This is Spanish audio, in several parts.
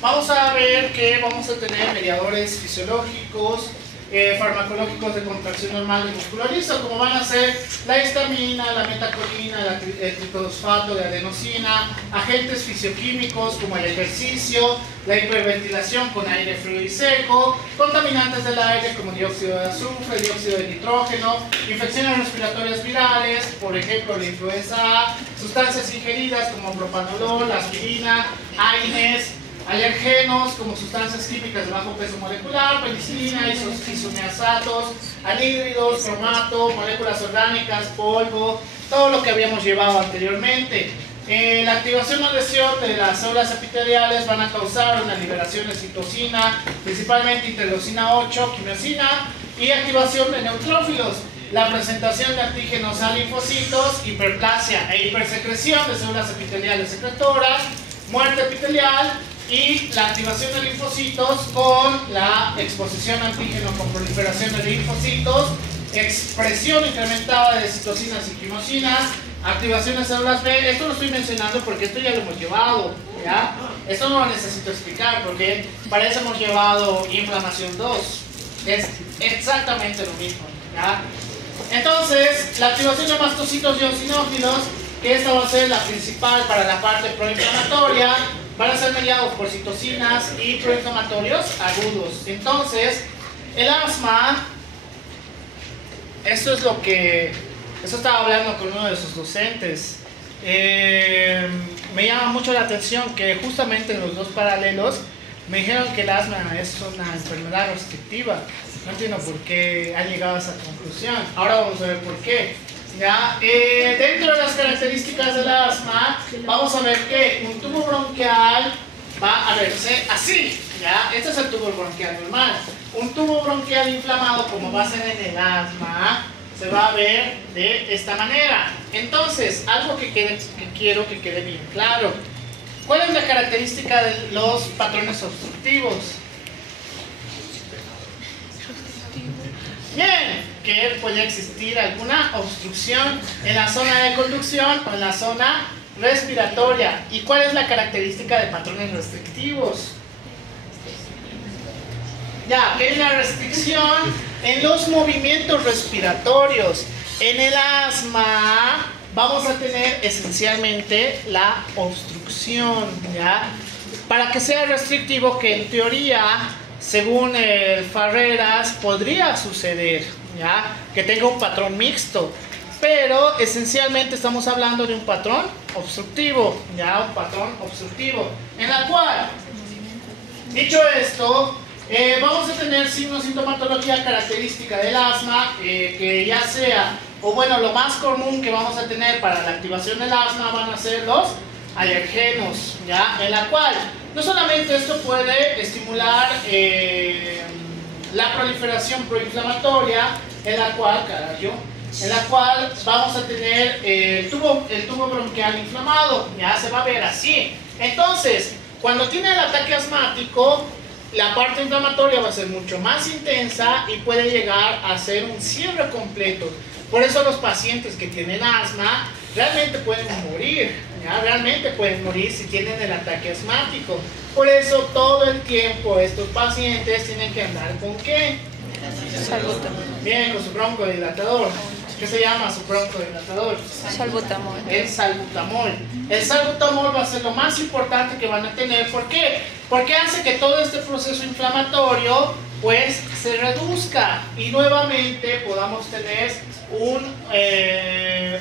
vamos a ver que vamos a tener mediadores fisiológicos, farmacológicos de contracción normal y muscularizo, como van a ser la histamina, la metacolina, el triptofosfato de adenosina, agentes fisioquímicos como el ejercicio, la hiperventilación con aire frío y seco, contaminantes del aire como dióxido de azufre, dióxido de nitrógeno, infecciones respiratorias virales, por ejemplo la influenza A, sustancias ingeridas como propanolol, aspirina, AINES, alergenos como sustancias químicas de bajo peso molecular, penicilina, isoniazatos, anhídridos, cromato, moléculas orgánicas, polvo, todo lo que habíamos llevado anteriormente. La activación o lesión de las células epiteliales van a causar una liberación de citocina, principalmente interleucina 8, quimiosina, y activación de neutrófilos. La presentación de antígenos a linfocitos, hiperplasia e hipersecreción de células epiteliales secretoras, muerte epitelial, y la activación de linfocitos con la exposición a antígeno con proliferación de linfocitos, expresión incrementada de citocinas y quimosinas, activación de células B. Esto lo estoy mencionando porque esto ya lo hemos llevado, ¿ya? Esto no lo necesito explicar porque para eso hemos llevado inflamación 2. Es exactamente lo mismo, ¿ya? Entonces, la activación de mastocitos y eosinófilos, que esta va a ser la principal para la parte proinflamatoria, van a ser mediados por citocinas y proinflamatorios agudos. Entonces, el asma, eso estaba hablando con uno de sus docentes. Me llama mucho la atención que justamente en los dos paralelos me dijeron que el asma es una enfermedad restrictiva. No entiendo por qué han llegado a esa conclusión. Ahora vamos a ver por qué. ¿Ya? Dentro de las características del asma, vamos a ver que un tubo bronquial va a verse así, ¿ya? Este es el tubo bronquial normal. Un tubo bronquial inflamado, como va a ser en el asma, se va a ver de esta manera. Entonces, algo que quiero que quede bien claro. ¿Cuál es la característica de los patrones obstructivos? Bien, que puede existir alguna obstrucción en la zona de conducción o en la zona respiratoria. ¿Y cuál es la característica de patrones restrictivos? Ya, que hay una restricción en los movimientos respiratorios. En el asma vamos a tener esencialmente la obstrucción, ¿ya? Para que sea restrictivo, que en teoría, según el Farreras, podría suceder, ¿ya? Que tenga un patrón mixto, pero esencialmente estamos hablando de un patrón obstructivo, ¿ya? Un patrón obstructivo, en la cual, dicho esto, vamos a tener signos, sintomatología característica del asma, que ya sea, o bueno, lo más común que vamos a tener para la activación del asma van a ser los alergenos, ¿ya? En la cual no solamente esto puede estimular la proliferación proinflamatoria, en la cual vamos a tener el tubo bronquial inflamado, ya se va a ver así. Entonces, cuando tiene el ataque asmático, la parte inflamatoria va a ser mucho más intensa y puede llegar a ser un cierre completo. Por eso los pacientes que tienen asma realmente pueden morir, ¿ya? Realmente pueden morir si tienen el ataque asmático. Por eso todo el tiempo estos pacientes tienen que andar ¿con qué? Salbutamol. Bien, con su broncodilatador. ¿Qué se llama su broncodilatador? Salbutamol. El salbutamol. El salbutamol va a ser lo más importante que van a tener. ¿Por qué? Porque hace que todo este proceso inflamatorio pues se reduzca y nuevamente podamos tener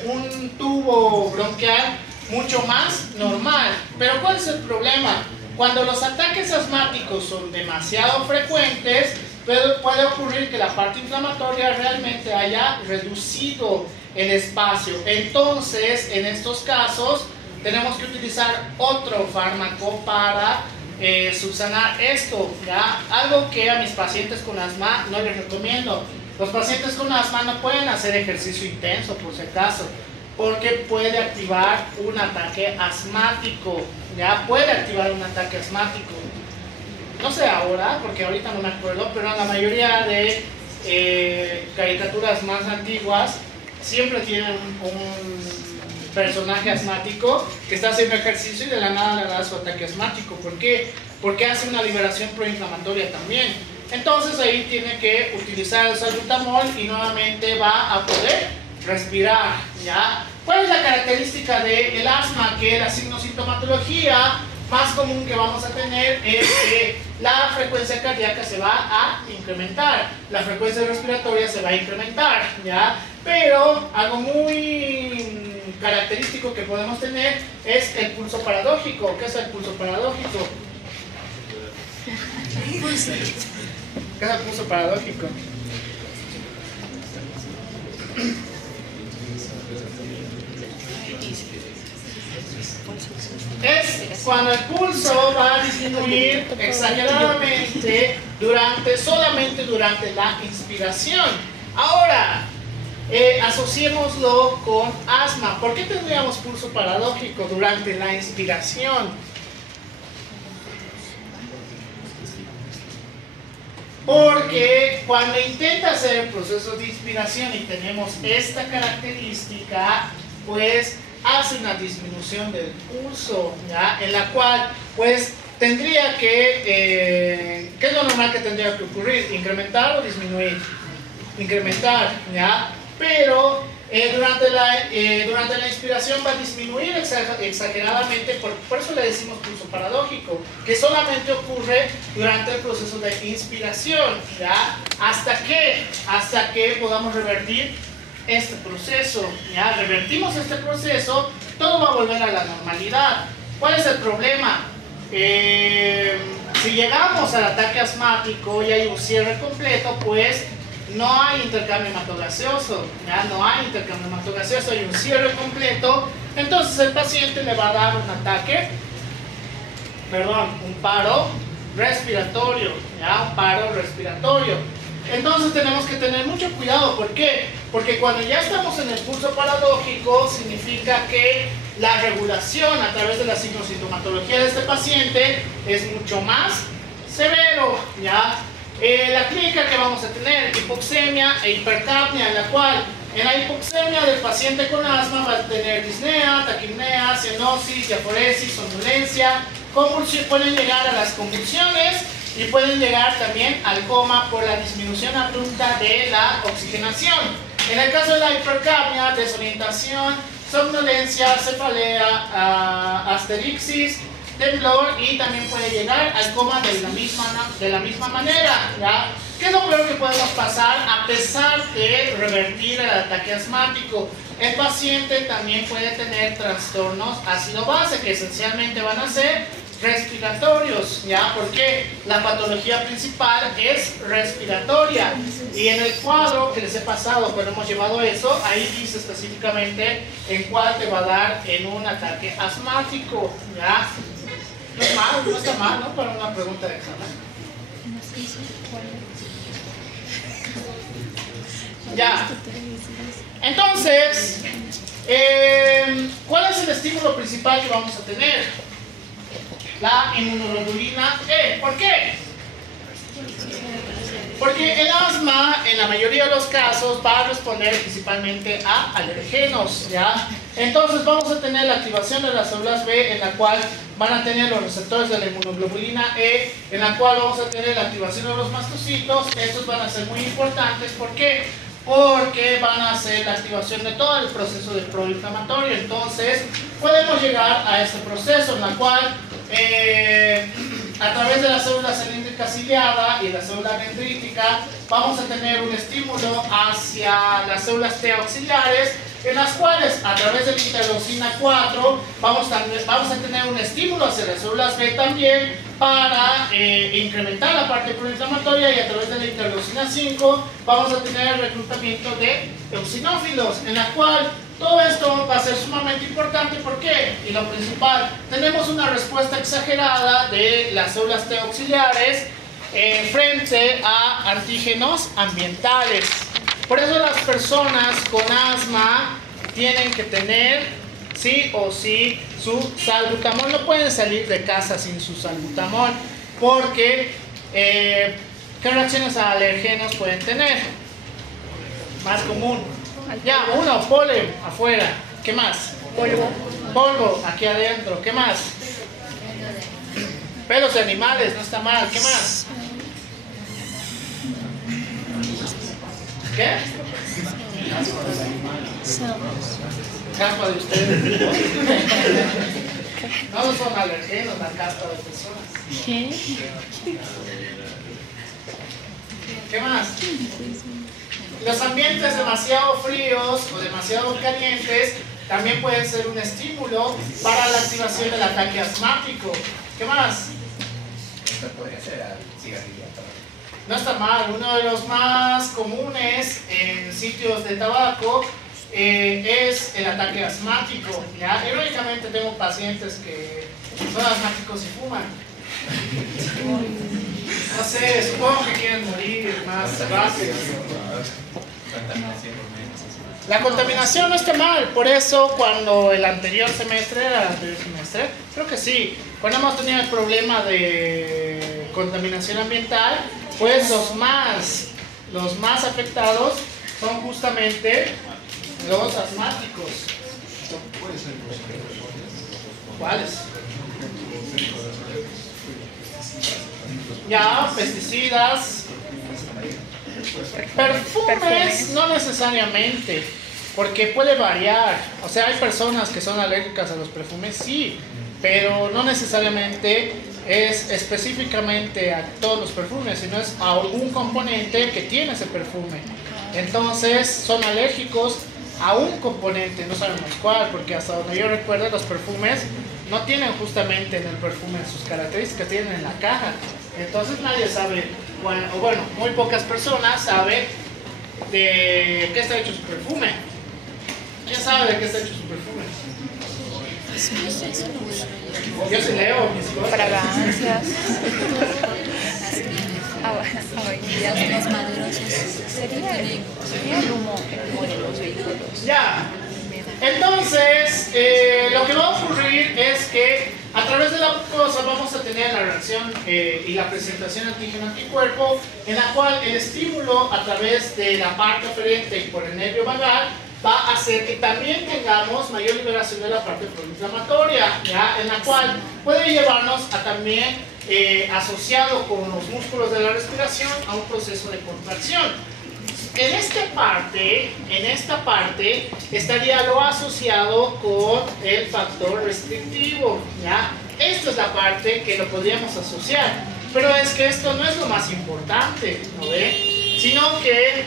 un tubo bronquial mucho más normal. Pero ¿cuál es el problema? Cuando los ataques asmáticos son demasiado frecuentes, puede ocurrir que la parte inflamatoria realmente haya reducido el espacio. Entonces, en estos casos, tenemos que utilizar otro fármaco para subsanar esto, ¿ya? Algo que a mis pacientes con asma no les recomiendo. Los pacientes con asma no pueden hacer ejercicio intenso, por si acaso, porque puede activar un ataque asmático, ¿ya? Puede activar un ataque asmático. No sé ahora, porque ahorita no me acuerdo, pero en la mayoría de caricaturas más antiguas siempre tienen personaje asmático que está haciendo ejercicio y de la nada le da su ataque asmático. ¿Por qué? Porque hace una liberación proinflamatoria también. Entonces ahí tiene que utilizar el salbutamol y nuevamente va a poder respirar, ¿ya? ¿Cuál es la característica del asma? Que la sintomatología más común que vamos a tener es que la frecuencia cardíaca se va a incrementar, la frecuencia respiratoria se va a incrementar, ¿ya? Pero algo muy característico que podemos tener es el pulso paradójico. ¿Qué es el pulso paradójico? ¿Qué es el pulso paradójico? Es cuando el pulso va a disminuir exageradamente solamente durante la inspiración. Ahora, asociémoslo con asma. ¿Por qué tendríamos pulso paradójico durante la inspiración? Porque cuando intenta hacer el proceso de inspiración y tenemos esta característica, pues hace una disminución del pulso, ¿ya? En la cual pues tendría que, ¿qué es lo normal que tendría que ocurrir? ¿Incrementar o disminuir? Incrementar, ¿ya? Pero durante la inspiración va a disminuir exageradamente, por eso le decimos pulso paradójico, que solamente ocurre durante el proceso de inspiración, ¿ya? ¿Hasta que podamos revertir este proceso? ¿Ya? Revertimos este proceso, todo va a volver a la normalidad. ¿Cuál es el problema? Si llegamos al ataque asmático y hay un cierre completo, pues no hay intercambio hematogaseoso, ¿ya? No hay intercambio hematogaseoso, hay un cierre completo, entonces el paciente le va a dar un paro respiratorio, ¿ya? Un paro respiratorio. Entonces tenemos que tener mucho cuidado. ¿Por qué? Porque cuando ya estamos en el pulso paradójico, significa que la regulación a través de la sintomatología de este paciente es mucho más severo, ¿ya? La clínica que vamos a tener, hipoxemia e hipercapnia, en la cual en la hipoxemia del paciente con asma va a tener disnea, taquipnea, cianosis, diaforesis, somnolencia, convulsión, pueden llegar a las convulsiones y pueden llegar también al coma por la disminución abrupta de la oxigenación. En el caso de la hipercapnia, desorientación, somnolencia, cefalea, asterixis, temblor y también puede llegar al coma de la misma manera, ¿ya? ¿Qué es lo peor que podemos pasar a pesar de revertir el ataque asmático? El paciente también puede tener trastornos ácido-base que esencialmente van a ser respiratorios, ¿ya? Porque la patología principal es respiratoria y en el cuadro que les he pasado cuando hemos llevado eso, ahí dice específicamente en cuál te va a dar en un ataque asmático, ¿ya? No es mal, no está mal, ¿no? Para una pregunta de examen. Ya. Entonces, ¿cuál es el estímulo principal que vamos a tener? La inmunoglobulina E. ¿Por qué? Porque el asma, en la mayoría de los casos, va a responder principalmente a alergenos, ¿ya? Entonces vamos a tener la activación de las células B, en la cual van a tener los receptores de la inmunoglobulina E, en la cual vamos a tener la activación de los mastocitos. Estos van a ser muy importantes. ¿Por qué? Porque van a hacer la activación de todo el proceso de proinflamatorio. Entonces podemos llegar a este proceso en la cual a través de la célula cilíndrica ciliada y la célula dendrítica vamos a tener un estímulo hacia las células T auxiliares, en las cuales a través de la interleucina 4 vamos a tener un estímulo hacia las células B también para incrementar la parte proinflamatoria, y a través de la interleucina 5 vamos a tener el reclutamiento de eosinófilos, en la cual todo esto va a ser sumamente importante. ¿Por qué? Y lo principal, tenemos una respuesta exagerada de las células T auxiliares frente a antígenos ambientales. Por eso las personas con asma tienen que tener sí o sí su salbutamol. No pueden salir de casa sin su salbutamol, porque ¿qué reacciones a alérgenos pueden tener? Más común. Ya, uno, polen afuera. ¿Qué más? Polvo. Polvo, aquí adentro. ¿Qué más? Pelos de animales, no está mal. ¿Qué más? ¿Qué? Caspa de ustedes. No son alergenos la caspa de personas. ¿Qué? ¿Qué más? Los ambientes demasiado fríos o demasiado calientes también pueden ser un estímulo para la activación del ataque asmático. ¿Qué más? Podría ser cigarrillo. No está mal. Uno de los más comunes en sitios de tabaco es el ataque asmático. ¿Ya? Irónicamente tengo pacientes que son asmáticos y fuman. No sé, supongo que quieren morir más rápido. La contaminación no está mal, por eso cuando el anterior semestre, creo que sí, cuando hemos tenido el problema de contaminación ambiental, pues los más afectados son justamente los asmáticos. ¿Cuáles? Ya, pesticidas. Perfumes no necesariamente, porque puede variar. O sea, hay personas que son alérgicas a los perfumes, sí, pero no necesariamente es específicamente a todos los perfumes, sino es a algún componente que tiene ese perfume. Entonces son alérgicos a un componente, no sabemos cuál, porque hasta donde yo recuerdo los perfumes no tienen justamente en el perfume sus características, tienen en la caja. Entonces nadie sabe, bueno, muy pocas personas saben de qué está hecho su perfume. ¿Quién sabe de qué está hecho su perfume? Yo sí leo mis cosas. Fragancias. Vainillas más maduros. Sería el humo de los vehículos. Ya. Entonces, lo que va a ocurrir es que a través de la mucosa vamos a tener la reacción y la presentación antígeno-anticuerpo, en la cual el estímulo a través de la parte aferente y por el nervio vagal va a hacer que también tengamos mayor liberación de la parte proinflamatoria, ¿ya? En la cual puede llevarnos a también, asociado con los músculos de la respiración, a un proceso de contracción. En esta parte estaría lo asociado con el factor restrictivo, ¿ya? Esta es la parte que lo podríamos asociar, pero es que esto no es lo más importante, ¿no ve? Sino que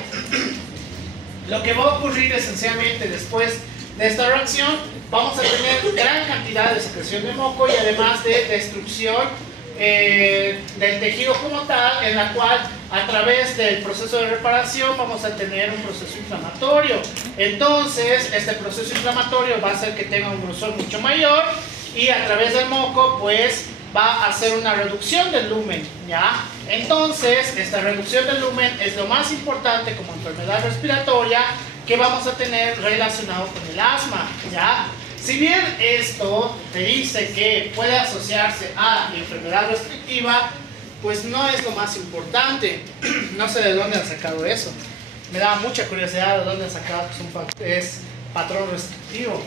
lo que va a ocurrir esencialmente después de esta reacción, vamos a tener gran cantidad de secreción de moco y además de destrucción del tejido como tal, en la cual a través del proceso de reparación vamos a tener un proceso inflamatorio. Entonces este proceso inflamatorio va a hacer que tenga un grosor mucho mayor y a través del moco pues va a hacer una reducción del lumen, ¿ya? Entonces esta reducción del lumen es lo más importante como enfermedad respiratoria que vamos a tener relacionado con el asma, ¿ya? Si bien esto te dice que puede asociarse a enfermedad restrictiva, pues no es lo más importante. No sé de dónde han sacado eso. Me da mucha curiosidad de dónde han sacado que es patrón restrictivo.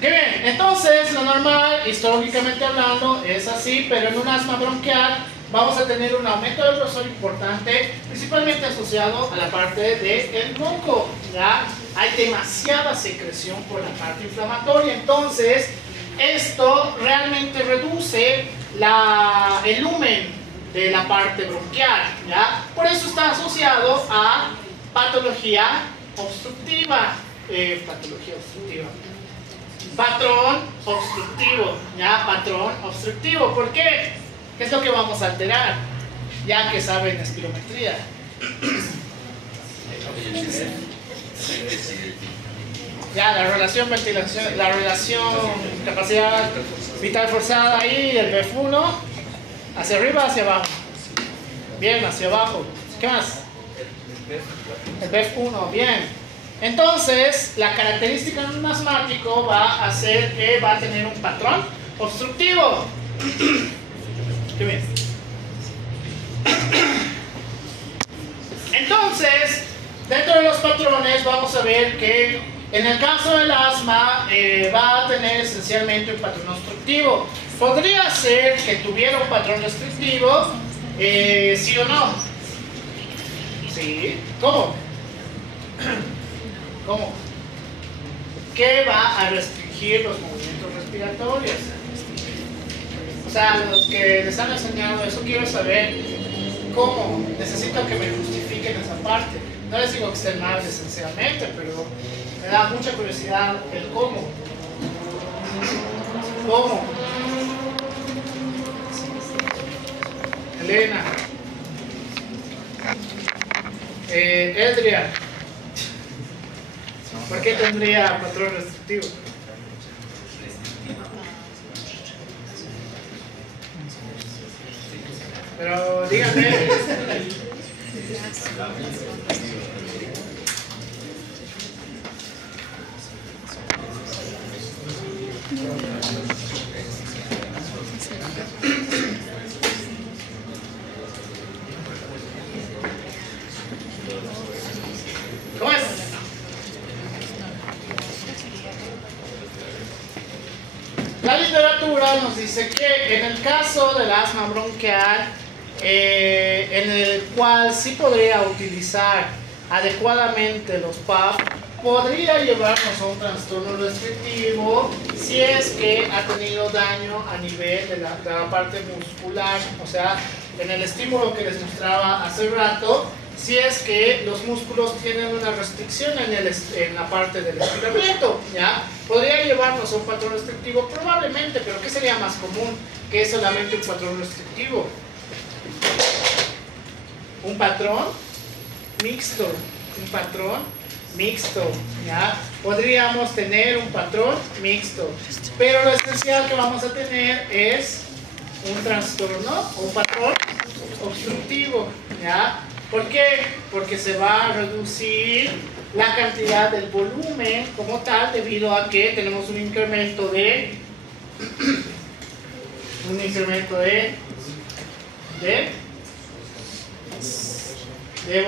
Qué bien, entonces lo normal, históricamente hablando, es así, pero en un asma bronquial vamos a tener un aumento del grosor importante, principalmente asociado a la parte del moco, ¿ya? Hay demasiada secreción por la parte inflamatoria, entonces esto realmente reduce el lumen de la parte bronquial, ¿ya? Por eso está asociado a patología obstructiva, patrón obstructivo, ¿ya? Patrón obstructivo, ¿por qué? ¿Qué es lo que vamos a alterar? Ya que saben espirometría. Ya, la relación ventilación, la relación capacidad vital forzada ahí, el BF1, hacia arriba, hacia abajo. Bien, hacia abajo. ¿Qué más? El BF1, bien. Entonces, la característica de un asmático va a hacer que va a tener un patrón obstructivo. Qué bien. Entonces, dentro de los patrones vamos a ver que En el caso del asma, va a tener esencialmente un patrón obstructivo. Podría ser que tuviera un patrón restrictivo, ¿sí o no? ¿Sí? ¿Cómo? ¿Cómo? ¿Qué va a restringir los movimientos respiratorios? O sea, los que les han enseñado eso, quiero saber cómo. Necesito que me justifiquen esa parte. No les digo que estén mal esencialmente, pero me da mucha curiosidad el cómo. ¿Cómo? Elena. Edrian. ¿Por qué tendría patrón restrictivo? Pero díganme. ¿Cómo es? La literatura nos dice que en el caso del asma bronquial, en el cual sí podría utilizar adecuadamente los PAF, podría llevarnos a un trastorno restrictivo si es que ha tenido daño a nivel de la parte muscular, o sea, en el estímulo que les mostraba hace rato, si es que los músculos tienen una restricción en la parte del estiramiento, ¿ya? Podría llevarnos a un patrón restrictivo probablemente, pero ¿qué sería más común que solamente un patrón restrictivo? Un patrón mixto, ¿ya? Podríamos tener un patrón mixto, pero lo esencial que vamos a tener es un trastorno, un patrón obstructivo, ¿ya? ¿Por qué? Porque se va a reducir la cantidad del volumen como tal debido a que tenemos un incremento de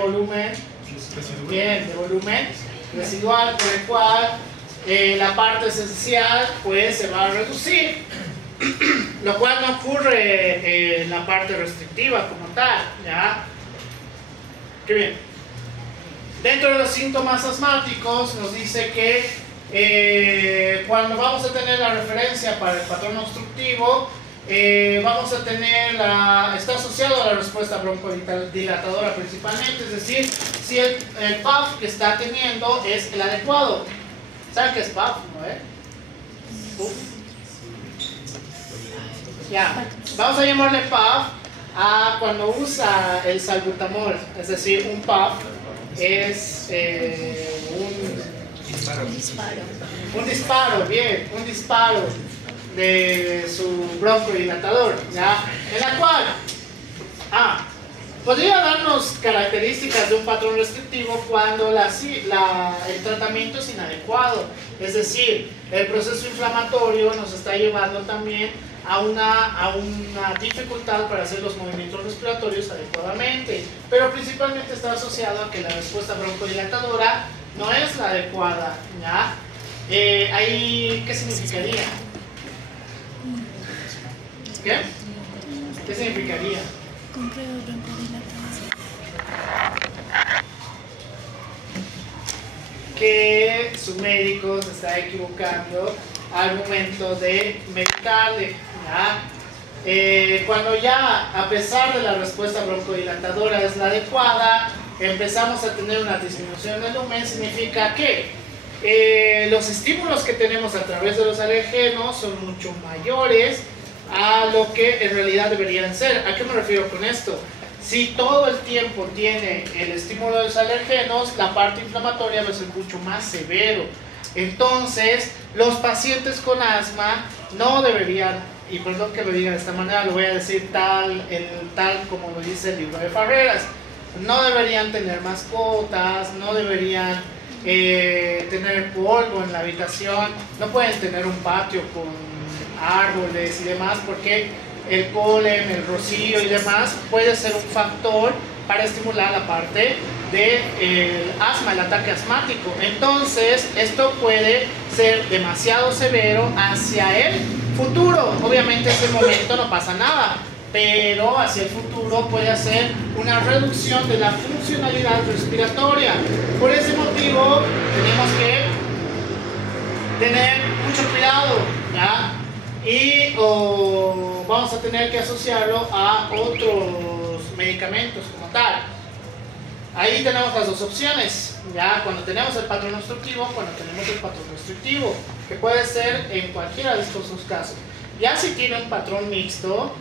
volumen, bien, de volumen residual, por el cual la parte esencial pues se va a reducir, lo cual no ocurre en la parte restrictiva como tal, ¿ya? Qué bien. Dentro de los síntomas asmáticos nos dice que cuando vamos a tener la referencia para el patrón obstructivo, vamos a tener está asociado a la respuesta broncodilatadora principalmente, es decir, si el PAF que está teniendo es el adecuado. ¿Saben qué es PAF? ¿No? Ya, vamos a llamarle PAF a cuando usa el salbutamol, es decir, un PAF es un disparo de su broncodilatador, ¿ya? En la cual podría darnos características de un patrón restrictivo cuando el tratamiento es inadecuado, es decir, el proceso inflamatorio nos está llevando también a una dificultad para hacer los movimientos respiratorios adecuadamente, pero principalmente está asociado a que la respuesta broncodilatadora no es la adecuada, ¿ya? Ahí, ¿qué significaría? ¿Qué? ¿Qué significaría? Que su médico se está equivocando al momento de medicarle, ¿ya? Cuando ya, a pesar de la respuesta broncodilatadora es la adecuada, empezamos a tener una disminución del lumen, significa que los estímulos que tenemos a través de los alergenos son mucho mayores a lo que en realidad deberían ser. ¿A qué me refiero con esto? Si todo el tiempo tiene el estímulo de los alergenos, la parte inflamatoria va a ser mucho más severo. Entonces, los pacientes con asma no deberían, y perdón que lo diga de esta manera, lo voy a decir tal como lo dice el libro de Farreras, no deberían tener mascotas, no deberían tener polvo en la habitación, no pueden tener un patio con árboles y demás, porque el polen, el rocío y demás puede ser un factor para estimular la parte del asma, el ataque asmático. Entonces, esto puede ser demasiado severo hacia el futuro. Obviamente, en ese momento no pasa nada, pero hacia el futuro puede hacer una reducción de la funcionalidad respiratoria. Por ese motivo, tenemos que tener mucho cuidado, ¿ya? Y vamos a tener que asociarlo a otros medicamentos como tal. Ahí tenemos las dos opciones, ya cuando tenemos el patrón obstructivo, cuando tenemos el patrón restrictivo, que puede ser en cualquiera de estos dos casos. Ya si tiene un patrón mixto,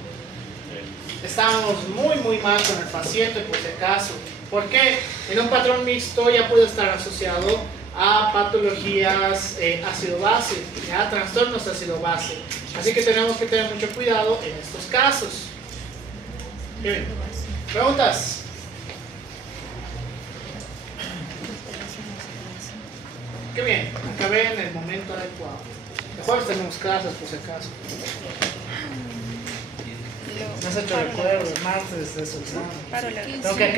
estamos muy mal con el paciente por si acaso. ¿Por qué? En un patrón mixto ya puede estar asociado a patologías ácido-base, ya trastornos ácido-base. Así que tenemos que tener mucho cuidado en estos casos. Bien. ¿Preguntas? Qué bien, acabé en el momento adecuado. Mejor tenemos clases por si acaso. No has hecho recuerdo, el martes es el examen. Tengo que acabar.